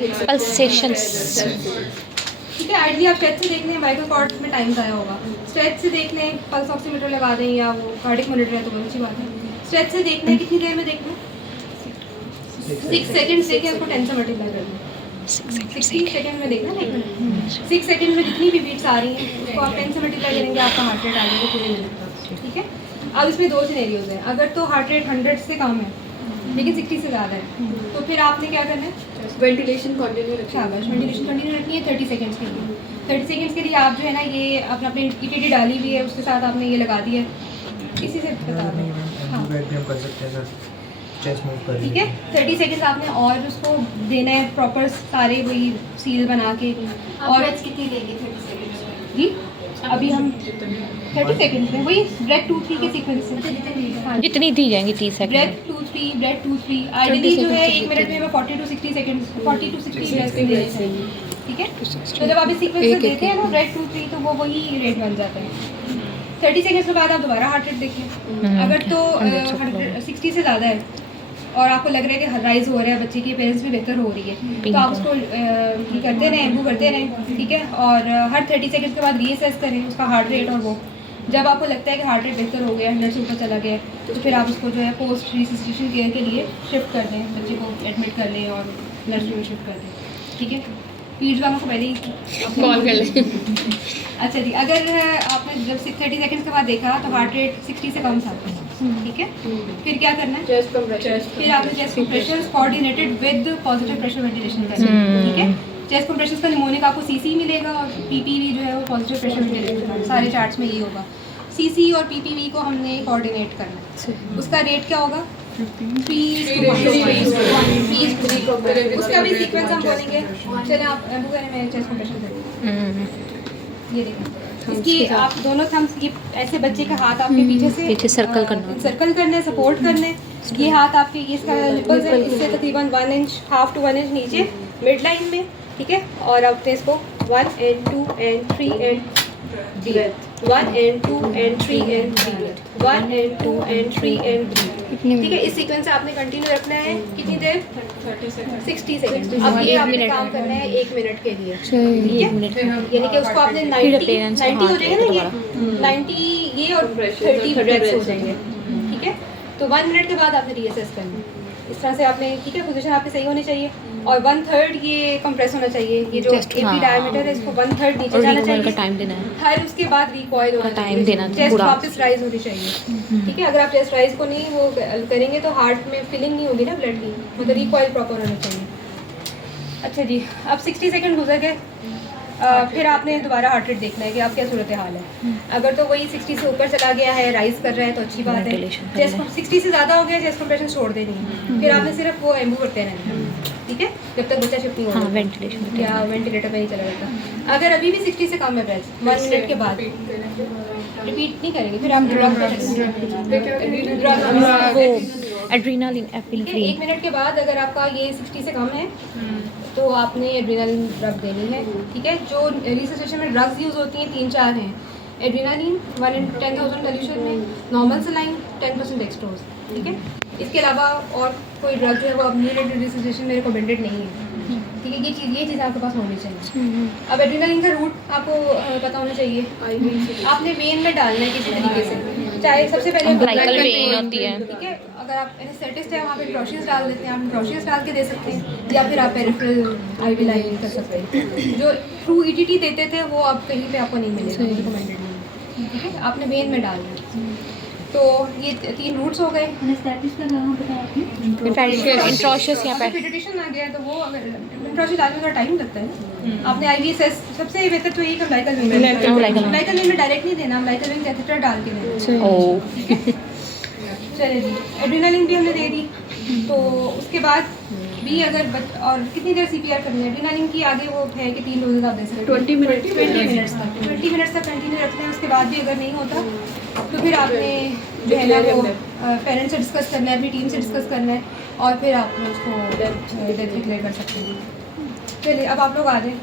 Pulsations. ठीक है, ideally आप स्ट्रेच से देख लें, माइक्रो कॉर्ड में टाइम ज़ाया होगा। स्ट्रेच से देख लें, पल्स ऑक्सीमीटर लगा दें या वो कार्डिक मॉनिटर है तो बहुत अच्छी बात है। स्ट्रेच से देखना है, कितनी देर में देखना है? 6 सेकेंड देखिए, उसको 10 से मल्टीप्लाई कर दें। 16 सेकेंड में देखना है, 6 सेकेंड में जितनी भी बीट्स आ रही हैं उसको आप 10 से मल्टीप्लाई करेंगे, आपका हार्ट रेट आ जाएगा पूरे मिनट का। ठीक है, अब इसमें दो सिनेरियोज हैं। अगर तो हार्ट रेट 100 से कम है लेकिन 60 से ज़्यादा है तो फिर आपने क्या करना है? वेंटिलेशन कंटिन्यू रखना। शाबाश, वेंटिलेशन कंटिन्यू रखनी है 30 सेकंड्स के लिए। 30 सेकंड्स के लिए आप जो है ना, ये अपने ईटीडी डाली हुई है, उसके साथ आपने ये लगा दी है, इसी से बता दें। हाँ कर सकते हैं सर, चेस्ट मूव कर। ठीक है, 30 सेकंड्स आपने और उसको देना है प्रॉपर, सारे वही सील बना के। और कितनी देंगे 30 सेकंड जी अभी हम 30 सेकंड्स में वही ब्रेथ 2 3 के सीक्वेंस से, हाँ जितनी दी जाएंगी 30 सेकंड। ब्रेथ 2 3 ब्रेथ 2 3 आइडियली जो है 1 मिनट में 40 to 60 सेकंड्स 40 to 60 ब्रेथ्स देने चाहिए। ठीक है, तो जब आप इस सीक्वेंस से देते हैं ना ब्रेथ 2 3 तो वो वही रेट बन जाता है। 30 सेकंड्स के बाद आप दोबारा हार्ट रेट देखिए। अगर तो 60 से ज़्यादा है और आपको लग रहा है कि राइज हो रहा है, बच्चे की पेरेंट्स भी बेहतर हो रही है, तो आप उसको ये करते रहें, इम्प्रूव करते रहें। ठीक है, और हर 30 सेकंड्स के बाद रीअसेस करें उसका हार्ट रेट, और वो जब आपको लगता है कि हार्ट रेट बेहतर हो गया, 100 से ऊपर चला गया, तो फिर आप उसको जो है पोस्ट रिससिटेशन केयर के लिए शिफ्ट कर दें, बच्चे को एडमिट कर लें और नर्सरी में शिफ्ट कर दें। ठीक है, पीड्स वालों को पहले ही कॉल कर लें। अच्छा जी, अगर आपने जब 30 सेकंड्स के बाद देखा तो हार्ट रेट 60 से कम था, ठीक है, फिर क्या करना है? Chest compression. फिर आपने chest compressions coordinated with positive pressure ventilation करना है। ठीक है, चेस्ट कंप्रेशंस का निमोनिक आपको सीसी मिलेगा और पीपीवी जो है वो पॉजिटिव प्रेशर वेंटिलेशन का, सारे चार्ट्स में ये होगा। सीसी और पीपीवी को हमने कोऑर्डिनेट करना है। उसका रेट क्या होगा? 3 उसका भी सीक्वेंस हम बोलेंगे। चले आप एम्बू करें, मैं चेस्ट कंप्रेशन करूँ। ये देखें, इसकी आप दोनों थम्स ये ऐसे बच्चे का हाथ आपके पीछे सर्कल करना, सर्कल करना है, सपोर्ट करना है। ये हाथ आपके, ये इसका निपल्स है, इससे तकरीबन 1 इंच, हाफ टू 1 इंच नीचे मिड लाइन में। ठीक है, और आपने इसको 1 and 2 and 3 and breath, 1 and 2 and 3 and breath, 1 and 2 and 3 and breath। ठीक है, इस सीक्वेंस से आपने कंटिन्यू रखना है कितनी देर? 60 सेकंड। अब ये आपने काम करना है 1 मिनट के लिए। ठीक है, यानी कि उसको आपने 90 हो जाएगा ना, ये 90 ये और 30 ब्रेथ्स हो जाएंगे। ठीक है, तो 1 मिनट के बाद आपने रीअसेस करना है इस तरह से आपने। ठीक है, पोजीशन आपकी सही होनी चाहिए और 1/3 ये कंप्रेस होना चाहिए। ये जो एपी डायमीटर है इसको 1/3 नीचे जाना चाहिए। टाइम देना है, हर उसके बाद रिकॉइल होना टाइम देना, चेस्ट वापस राइज होनी चाहिए। ठीक है, अगर आप चेस्ट राइज को नहीं वो करेंगे तो हार्ट में फिलिंग नहीं होगी ना ब्लड की, मतलब रिकॉइल प्रॉपर होना चाहिए। अच्छा जी, अब 60 सेकंड गुजर गए, फिर आपने दोबारा हार्ट रेट देखना है कि आप क्या सूरत हाल है। अगर तो वही 60 से ऊपर चला गया है, राइज कर रहा है तो अच्छी बात है। चेस्ट 60 से ज़्यादा हो गया, चेस्ट कंप्रेशन छोड़ देनी है, फिर आपने सिर्फ वो एम्बू करते रहना है। ठीक है, जब तक बच्चा शिफ्ट नहीं होगा, वेंटिलेशन या वेंटिलेटर पे नहीं चला जाता। अगर अभी भी 60 से कम है ब्रेथ 1 मिनट के बाद रिपीट नहीं करेंगे, फिर आप ड्रग वो एड्रेनालिन एपिनेफ्रिन। 1 मिनट के बाद अगर आपका ये 60 से कम है तो आपने एड्रेनालिन ड्रग देनी है। ठीक है, जो रिससिटेशन में ड्रग्स यूज़ होती हैं 3-4 हैं। एड्रेनालिन 1 in 10,000 सोल्यूशन में, नॉर्मल सलाइन 10% डेक्सट्रोज। ठीक है, इसके अलावा और कोई ड्रग जो है वो अब नीडेड रिससिटेशन में रिकमेंडेड नहीं है। ठीक है, ये चीज़ आपके पास होनी चाहिए। अब एड्रेनालिन का रूट आपको पता होना चाहिए। आपने वेन में डालना है किसी तरीके से, चाहे सबसे पहले Umbilical vein होती है। ठीक है, अगर आप एनेस्थेटिस्ट है वहाँ पे ट्रोशियस डाल देते हैं, आप ट्रोशियस डाल के दे सकते हैं, या फिर आप पेरिफेरल आईवी लाइन कर सकते हैं। जो थ्रू ईटीटी देते थे वो अब कहीं पे आपको नहीं मिलेगा, रिकमेंडेड नहीं। ठीक है, आपने वेन में डालना है। तो ये 3 रूट्स हो गए। एनेस्थेटिस्ट का नाम बताया आपने? इंट्रोशियस यहाँ पे पीडियाट्रिशियन आ गया तो वो अगर इंट्रोशियस डालने में थोड़ा टाइम लगता है। आपने आईवीएसएस सबसे बेहतर तो यही कि अम्बिलिकल वेन डायरेक्ट नहीं देना, अम्बिलिकल वेन कैथेटर डाल के देना। ओ चलिए जी, एड्रेनालिन भी हमने दे दी। तो उसके बाद भी अगर और कितनी देर सीपीआर करनी है? एड्रेनालिन की आगे वो है कि 3 डोजेज आप दे सकते हैं 20 मिनट 20 मिनट्स तक 20 मिनट्स तक कंटिन्यू रखना है। उसके बाद भी अगर नहीं होता तो फिर आपने जो है ना वो पेरेंट्स से डिस्कस करना है, अपनी टीम से डिस्कस करना है और फिर आप उसको डेथ डिक्लेयर कर सकते हैं। चलिए अब आप लोग आ जाएं।